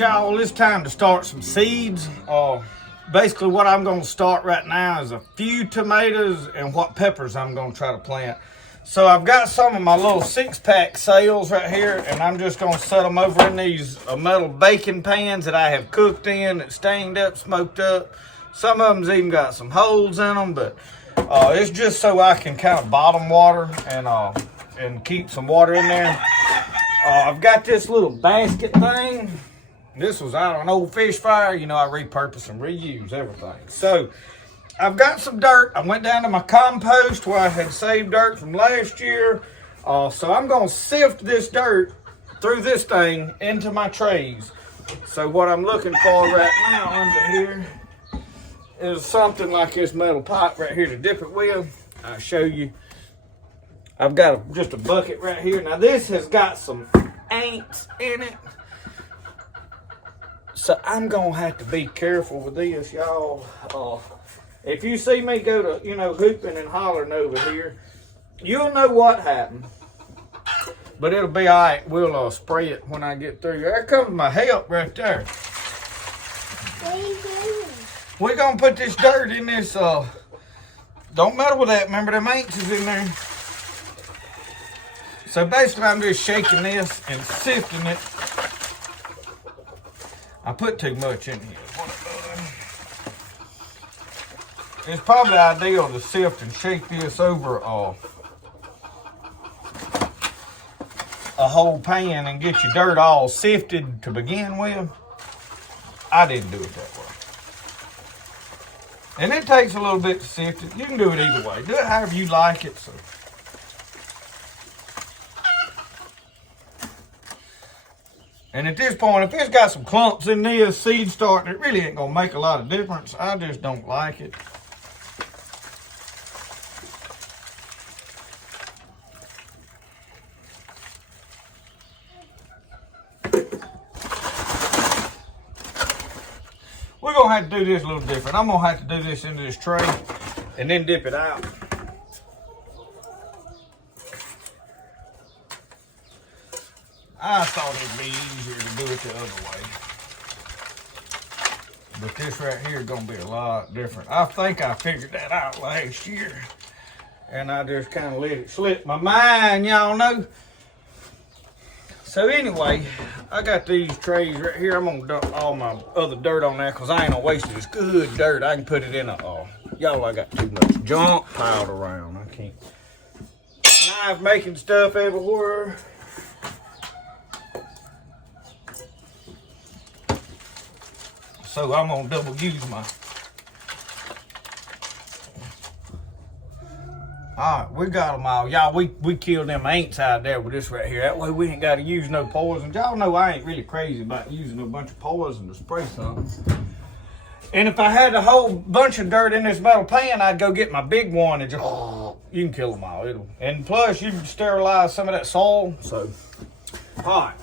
right, y'all, it's time to start some seeds. Basically what I'm gonna start right now is a few tomatoes and what peppers I'm gonna try to plant. So I've got some of my little 6-pack sales right here, and I'm just gonna set them over in these metal baking pans that I have cooked in, that stained up, smoked up. Some of them's even got some holes in them, but it's just so I can kind of bottom water and keep some water in there. I've got this little basket thing. This was out of an old fish fire. You know, I repurpose and reuse everything. So I've got some dirt. I went down to my compost where I had saved dirt from last year. So I'm going to sift this dirt through this thing into my trays. So what I'm looking for right now under here is something like this metal pipe right here to dip it with. I'll show you. I've got just a bucket right here. Now this has got some ants in it. So I'm going to have to be careful with this, y'all. If you see me go to, hooping and hollering over here, you'll know what happened. But it'll be all right. We'll spray it when I get through. There comes my help right there. What are you doing? We're going to put this dirt in this. Don't matter with that. Remember, them ants is in there. So basically, I'm just shaking this and sifting it. I put too much in here. It's probably ideal to sift and shake this over a whole pan and get your dirt all sifted to begin with. I didn't do it that way. And it takes a little bit to sift it. You can do it either way. Do it however you like it. So. And at this point, if it's got some clumps in this seed starting, it really ain't gonna make a lot of difference. I just don't like it. We're gonna have to do this a little different. I'm gonna have to do this into this tray and then dip it out. I thought it'd be easier to do it the other way. But this right here is gonna be a lot different. I think I figured that out last year. And I just kind of let it slip my mind, y'all know. So anyway, I got these trays right here. I'm gonna dump all my other dirt on there because I ain't gonna waste this good dirt. I can put it in y'all, I got too much junk piled around. I can't. Knife making stuff everywhere. So I'm gonna double use my. All right, we got them all. Y'all, we killed them ants out there with this right here. That way we ain't got to use no poison. Y'all know I ain't really crazy about using a bunch of poison to spray something. And if I had a whole bunch of dirt in this metal pan, I'd go get my big one and just, you can kill them all. And plus you can sterilize some of that soil. So, all right.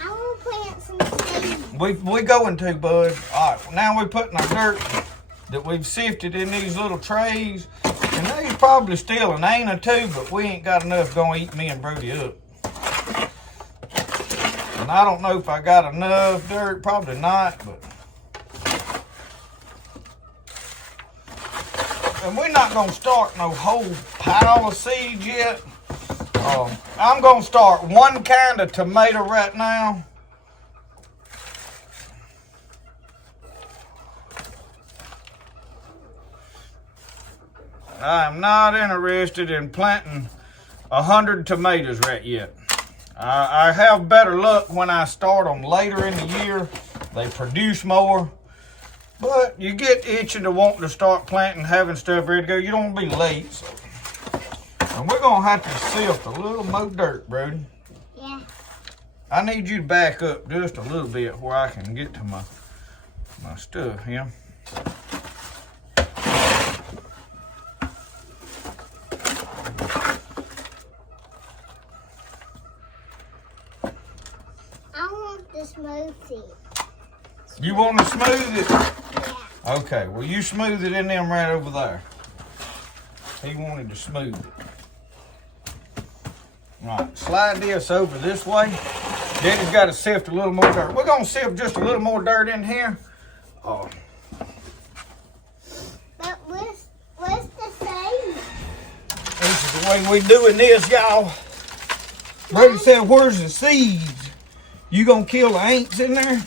I want to plant some seeds. We going to, bud. All right, now we're putting our dirt that we've sifted in these little trays. And there's probably still an ant or two, but we ain't got enough going to eat me and Brody up. And I don't know if I got enough dirt, probably not, but. And we're not going to start no whole pile of seeds yet. I'm going to start one kind of tomato right now. I'm not interested in planting 100 tomatoes right yet. I have better luck when I start them later in the year. They produce more. But you get itching to wanting to start planting, having stuff ready to go. You don't want to be late. So. And we're going to have to sift a little more dirt, Brody. Yeah. I need you to back up just a little bit where I can get to my stuff here. I want the smoothie. You want to smooth it? Yeah. Okay, well you smooth it in them right over there. He wanted to smooth it. Right, slide this over this way. Daddy's got to sift a little more dirt. We're going to sift just a little more dirt in here. Oh. But what's the seed? This is the way we doing this, y'all. Brody said, where's the seeds? You going to kill the ants in there?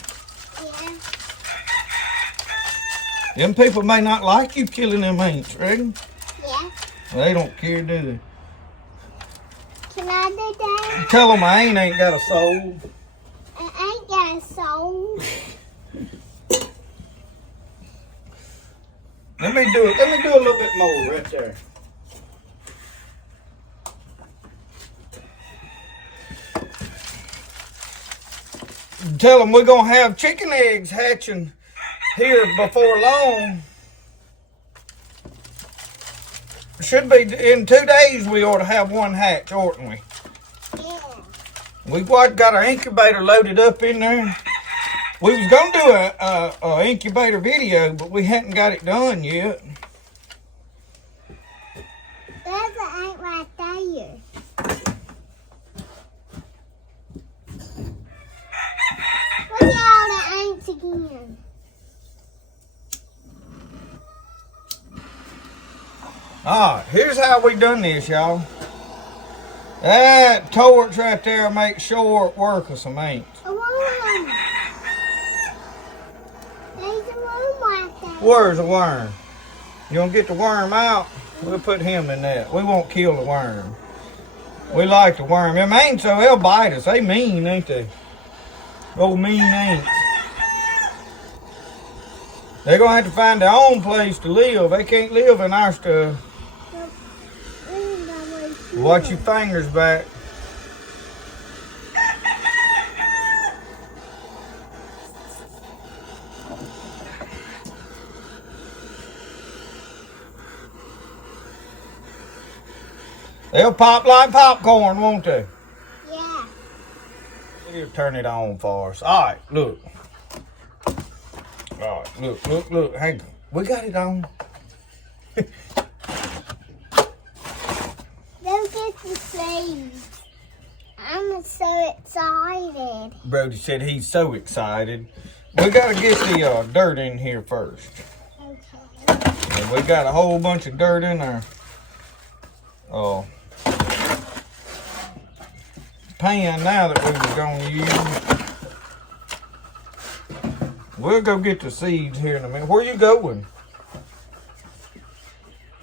Yeah. Them people may not like you killing them ants, right? Yeah. They don't care, do they? Can I do that? Tell them an ant ain't got a soul. I ain't got a soul. Let me do it. Let me do a little bit more right there. Tell them we're going to have chicken eggs hatching here before long. Should be in 2 days we ought to have one hatch, oughtn't we? Yeah. We got our incubator loaded up in there. We was going to do a incubator video, but we hadn't got it done yet. There's an ant right there. Look at all the ants again. Alright, here's how we done this, y'all. That torch right there makes short work of some ants. A worm. There's a worm right there. Where's the worm? You gonna get the worm out? We'll put him in that. We won't kill the worm. We like the worm. Them ants, so they'll bite us. They mean, ain't they? Old mean ants. They're gonna have to find their own place to live. They can't live in our stuff. Watch your fingers back. They'll pop like popcorn, won't they? Yeah. He'll turn it on for us. All right, look. All right, look. Hang on. We got it on. Don't get the seeds. I'm so excited. Brody said he's so excited. We got to get the dirt in here first. Okay. And we got a whole bunch of dirt in there. Pan now that we were going to use. We'll go get the seeds here in a minute. Where you going?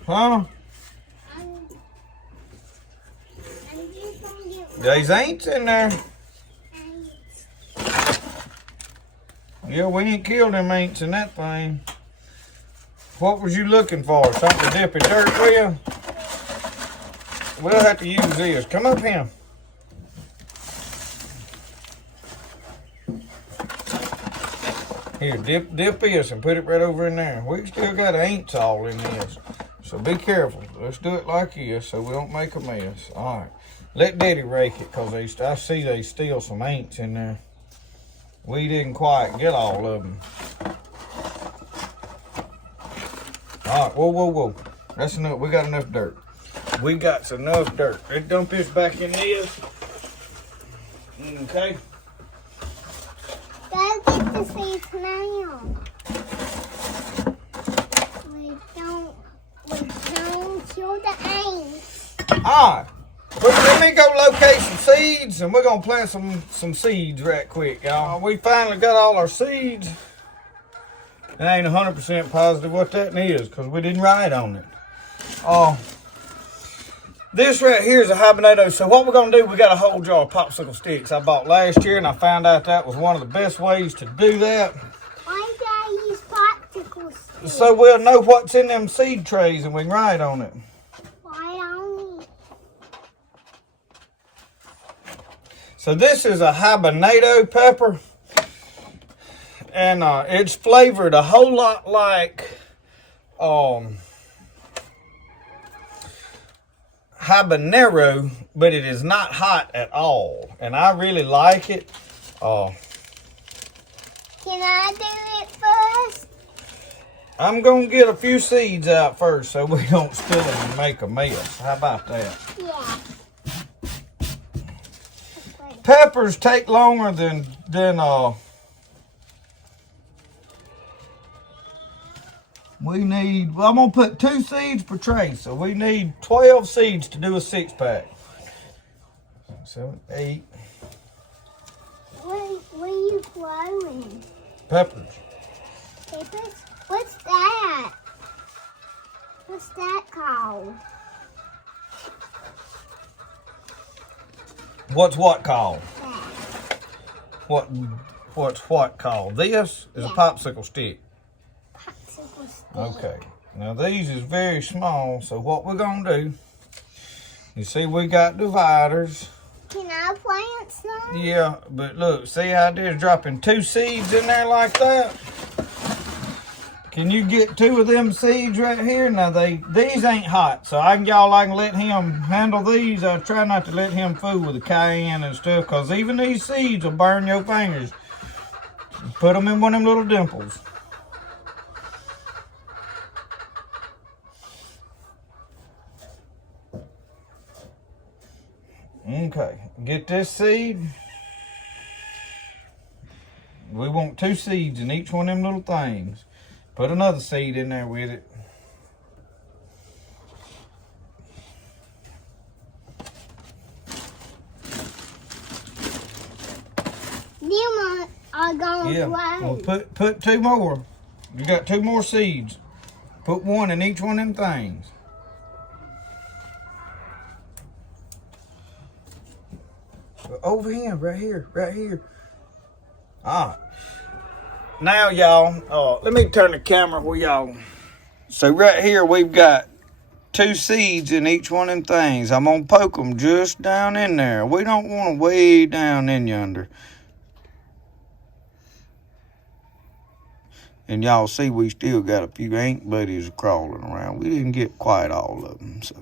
Huh? I'm just gonna get There's ants in there. ants. Yeah, we ain't killed them ants in that thing. What was you looking for? Something to dip in dirt with? We'll have to use this. Come up here. Here, dip this and put it right over in there. We still got ants all in this. So be careful. Let's do it like this so we don't make a mess. All right. Let Daddy rake it because I see they still some ants in there. We didn't quite get all of them. All right. Whoa. That's enough. We got enough dirt. We got enough dirt. Let's dump this back in this. Okay. Go get the seeds now. We don't kill the ants. Alright. Let me go locate some seeds and we're gonna plant some seeds right quick, y'all. We finally got all our seeds. I ain't 100% positive what that is because we didn't write on it. This right here is a habanero. So what we're going to do, we got a whole jar of popsicle sticks I bought last year, and I found out that was one of the best ways to do that. Why do I use popsicle sticks? So we'll know what's in them seed trays and we can write on it. Why only? So this is a habanero pepper, and it's flavored a whole lot like habanero, but it is not hot at all, and I really like it. Can I do it first? I'm gonna get a few seeds out first so we don't spill them and make a mess. How about that? Yeah. peppers take longer than we need. Well, I'm gonna put 2 seeds per tray, so we need 12 seeds to do a 6-pack. 7, 8. What are you growing? Peppers. Peppers? What's that? What's that called? What's what called? That. What's what called? This is a popsicle stick. Popsicle stick. Okay. Now these is very small, so what we're gonna do, you see we got dividers. Can I plant some? Yeah, but look, see how I did dropping 2 seeds in there like that? Can you get 2 of them seeds right here? Now these ain't hot, so I can let him handle these. I try not to let him fool with the cayenne and stuff, because even these seeds will burn your fingers. Put them in one of them little dimples. Okay, get this seed. We want 2 seeds in each one of them little things. Put another seed in there with it. Them are going to grow. Well, put 2 more. You got 2 more seeds. Put 1 in each one of them things. Over here, right here, right here. All right. Now, y'all, let me turn the camera where y'all. So right here, we've got 2 seeds in each one of them things. I'm going to poke them just down in there. We don't want them way down in yonder. And y'all see we still got a few ant buddies crawling around. We didn't get quite all of them. So,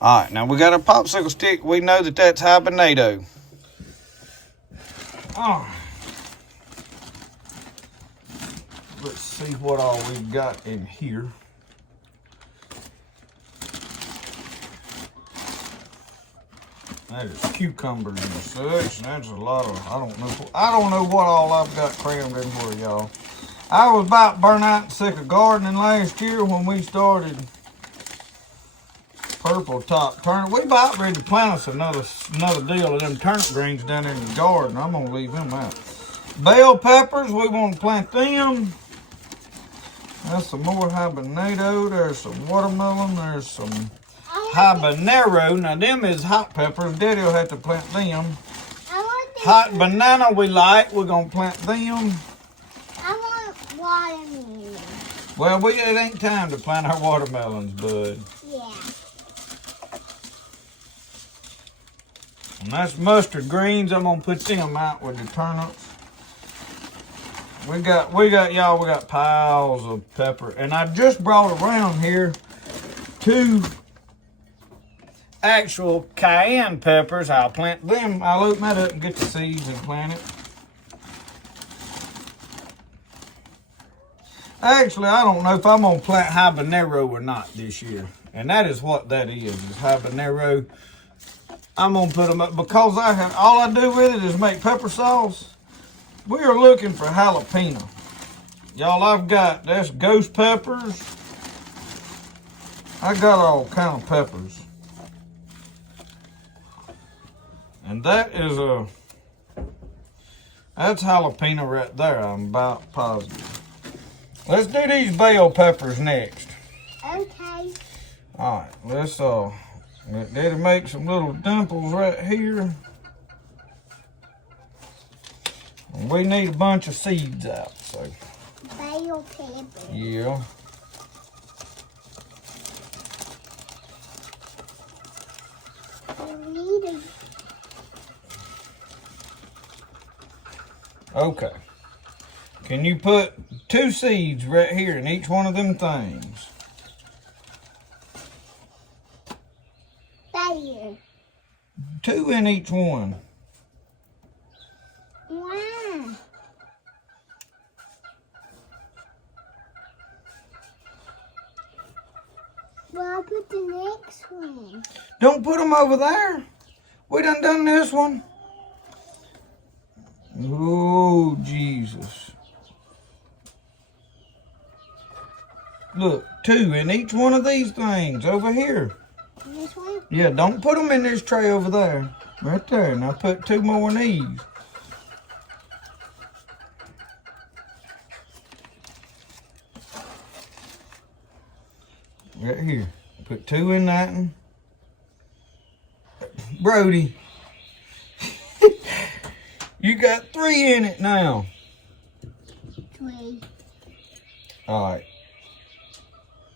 all right, now we got a popsicle stick. We know that that's hibernado. Oh. Let's see what all we've got in here. That is cucumbers and such, and that's a lot of, I don't know what all I've got crammed in for y'all. I was about burnt out and sick of gardening last year when we started purple top turnip. We about ready to plant us another deal of them turnip greens down there in the garden. I'm gonna leave them out. Bell peppers, we want to plant them. That's some more habanero. There's some watermelon. There's some habanero. Now them is hot peppers. Daddy will have to plant them. Hot banana we like. We're gonna plant them. I want watermelon. Well, it ain't time to plant our watermelons, bud. Yeah. And that's mustard greens. I'm gonna put them out with the turnips. We got piles of pepper. And I just brought around here 2 actual cayenne peppers. I'll plant them. I'll open that up and get the seeds and plant it. Actually, I don't know if I'm gonna plant habanero or not this year. And that is what that is habanero. I'm gonna put them up because all I do with it is make pepper sauce. We are looking for jalapeno. Y'all, that's ghost peppers. I got all kind of peppers. And that's jalapeno right there, I'm about positive. Let's do these bell peppers next. Okay. All right, let's let Daddy make some little dimples right here. And we need a bunch of seeds out, so. Bell pepper. Yeah. You need Okay. Can you put 2 seeds right here in each one of them things? There. 2 in each one. Wow. Well, I'll put the next one. Don't put them over there. We done this one. Oh, Jesus. Look, 2 in each one of these things over here. This one? Yeah, don't put them in this tray over there. Right there. Now put 2 more in these. Right here. Put 2 in that one. Brody. You got 3 in it now. 3. Alright.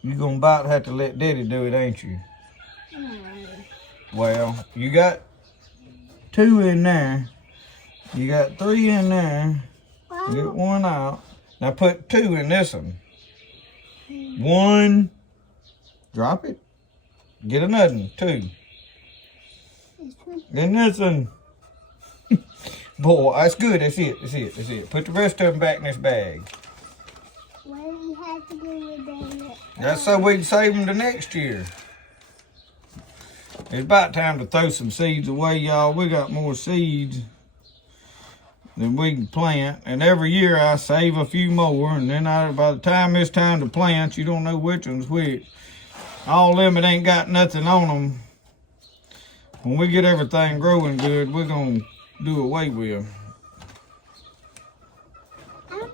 You're gonna about to have to let Daddy do it, ain't you? Well, you got 2 in there. You got 3 in there. Wow. Get 1 out. Now put 2 in this one. 1. Drop it. Get another one. 2. This one? Then this one. Boy, that's good. That's it. That's it. That's it. Put the rest of them back in this bag. What do you have to do with that? That's so we can save them to next year. It's about time to throw some seeds away, y'all. We got more seeds than we can plant. And every year I save a few more. And then by the time it's time to plant, you don't know which one's which. All them that ain't got nothing on them, when we get everything growing good, we're going to do away with. I want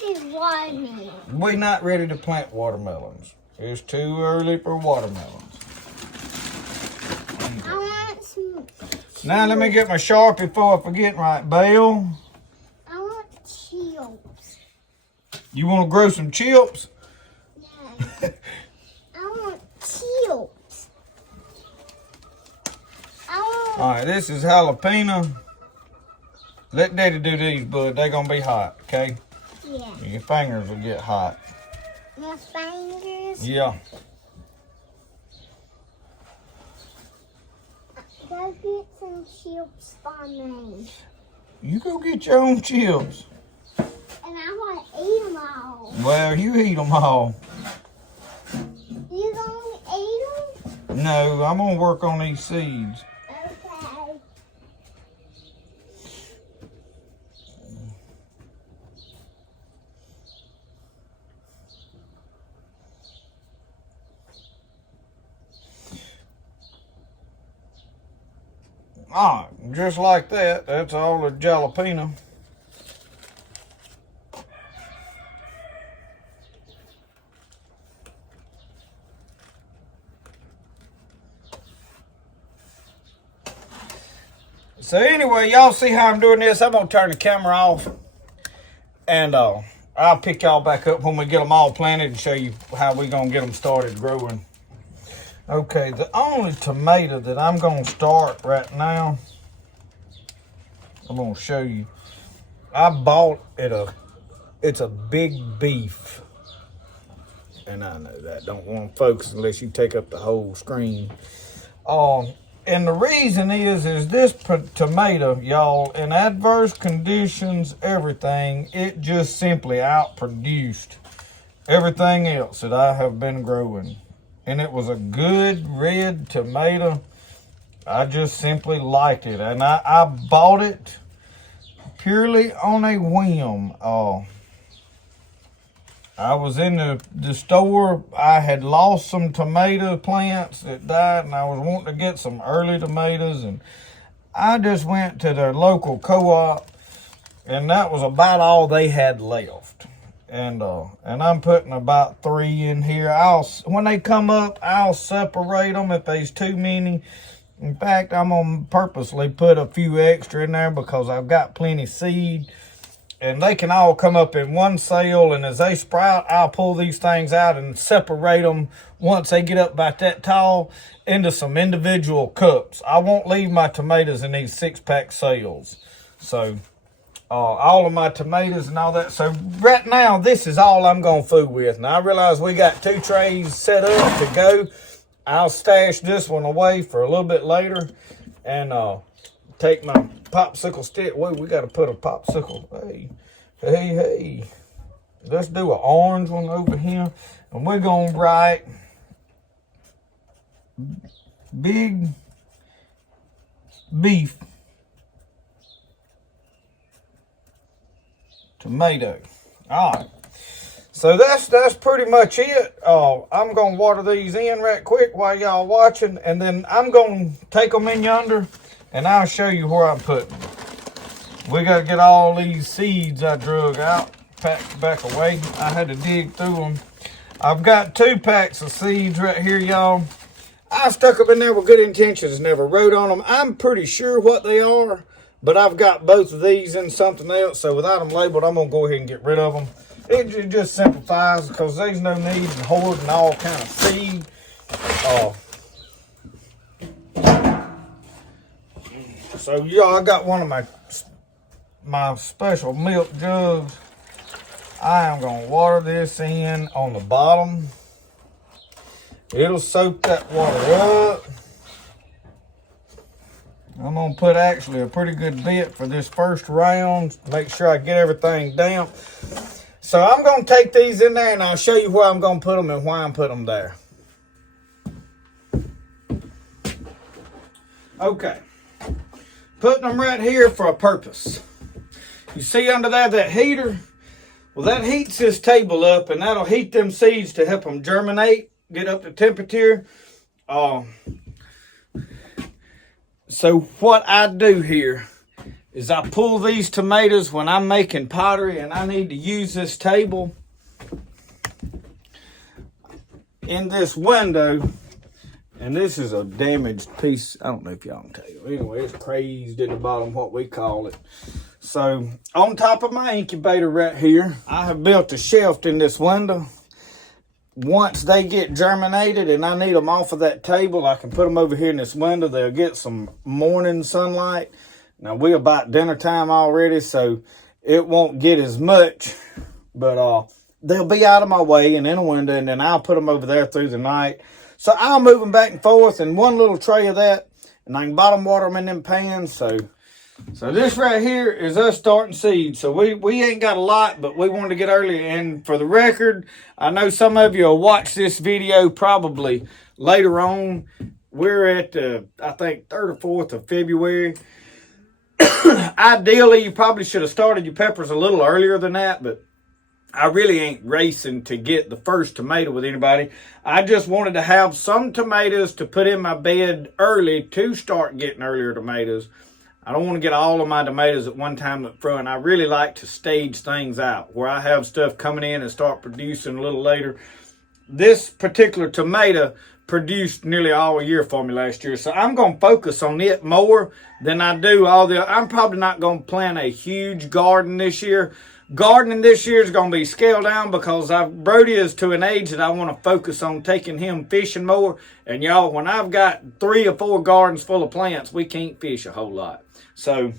to do watermelon. We're not ready to plant watermelons. It's too early for watermelons. I want some. Now let me get my Sharpie before I forget right, Belle. I want chips. You want to grow some chips? Yeah. I want chips. All right, this is jalapeno. Let Daddy do these, bud. They're going to be hot, okay? Yeah. Your fingers will get hot. My fingers. Yeah. Go get some chips for me. You go get your own chips. And I want to eat them all. Well, you eat them all. You gonna eat them? No, I'm going to work on these seeds. Okay. All right, just like that. That's all the jalapeno. So anyway, y'all see how I'm doing this. I'm going to turn the camera off. And I'll pick y'all back up when we get them all planted and show you how we're going to get them started growing. Okay, the only tomato that I'm going to start right now, I'm going to show you. I bought it's a big beef. And I know that don't want to focus unless you take up the whole screen. And the reason is this tomato, y'all, in adverse conditions, everything, it just simply outproduced everything else that I have been growing. And it was a good red tomato. I just simply liked it. And I bought it purely on a whim. I was in the store. I had lost some tomato plants that died, and I was wanting to get some early tomatoes. And I just went to their local co-op, and that was about all they had left. And I'm putting about 3 in here. When they come up, I'll separate them if there's too many. In fact, I'm gonna purposely put a few extra in there because I've got plenty seed. And they can all come up in one sale, and as they sprout, I'll pull these things out and separate them once they get up about that tall into some individual cups. I won't leave my tomatoes in these 6-pack sales. So, all of my tomatoes and all that. So, right now, this is all I'm going to fool with. Now, I realize we got 2 trays set up to go. I'll stash this one away for a little bit later and take my popsicle stick. Wait, we got to put a popsicle. Hey. Let's do an orange one over here. And we're going to write big beef. tomato. All right. So that's pretty much it. I'm going to water these in right quick while y'all watching. And then I'm going to take them in yonder. And I'll show you where I'm putting them. We got to get all these seeds I drug out. Packed back away. I had to dig through them. I've got 2 packs of seeds right here, y'all. I stuck them in there with good intentions. Never wrote on them. I'm pretty sure what they are. But I've got both of these in something else. So without them labeled, I'm going to go ahead and get rid of them. It just simplifies because there's no need in hoarding all kind of seed. So y'all, I got one of my special milk jugs. I am going to water this in on the bottom. It'll soak that water up. I'm going to put actually a pretty good bit for this first round. Make sure I get everything damp. So I'm going to take these in there and I'll show you where I'm going to put them and why I'm putting them there. Okay. Putting them right here for a purpose. You see under there that heater? Well, that heats this table up and that'll heat them seeds to help them germinate, get up to temperature. So what I do here is I pull these tomatoes when I'm making pottery and I need to use this table in this window. And this is a damaged piece. I don't know if y'all can tell. Anyway, it's crazed in the bottom, what we call it. So on top of my incubator right here, I have built a shelf in this window. Once they get germinated and I need them off of that table, I can put them over here in this window. They'll get some morning sunlight. Now we're about dinner time already, so it won't get as much, but they'll be out of my way and in a window, and then I'll put them over there through the night. So I'll move them back and forth in one little tray of that, and I can bottom water them in them pans. So this right here is us starting seeds. So we ain't got a lot, but we wanted to get early. And for the record, I know some of you will watch this video probably later on. We're at, I think, 3rd or 4th of February. Ideally, you probably should have started your peppers a little earlier than that, but I really ain't racing to get the first tomato with anybody. I just wanted to have some tomatoes to put in my bed early to start getting earlier tomatoes. I don't want to get all of my tomatoes at one time up front. I really like to stage things out where I have stuff coming in and start producing a little later. This particular tomato produced nearly all year for me last year. So I'm going to focus on it more than I do all the... I'm probably not going to plant a huge garden this year. Gardening this year is going to be scaled down because Brody is to an age that I want to focus on taking him fishing more. And y'all, when I've got 3 or 4 gardens full of plants, we can't fish a whole lot. So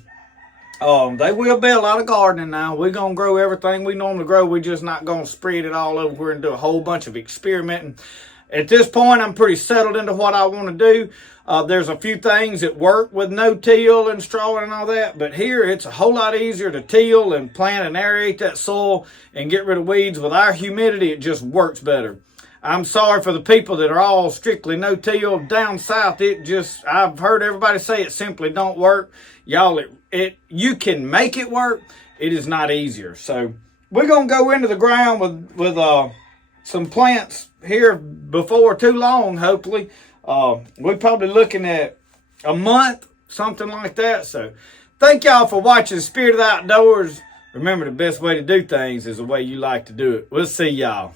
they will be a lot of gardening now. We're going to grow everything we normally grow. We're just not going to spread it all over and do a whole bunch of experimenting. At this point, I'm pretty settled into what I want to do. There's a few things that work with no-till and straw and all that, but here it's a whole lot easier to till and plant and aerate that soil and get rid of weeds. With our humidity, it just works better. I'm sorry for the people that are all strictly no-till. Down south, I've heard everybody say it simply don't work. Y'all, you can make it work. It is not easier. So we're going to go into the ground with some plants here before too long, hopefully. We're probably looking at a month, something like that. So thank y'all for watching Spirit of the Outdoors. Remember, the best way to do things is the way you like to do it. We'll see y'all.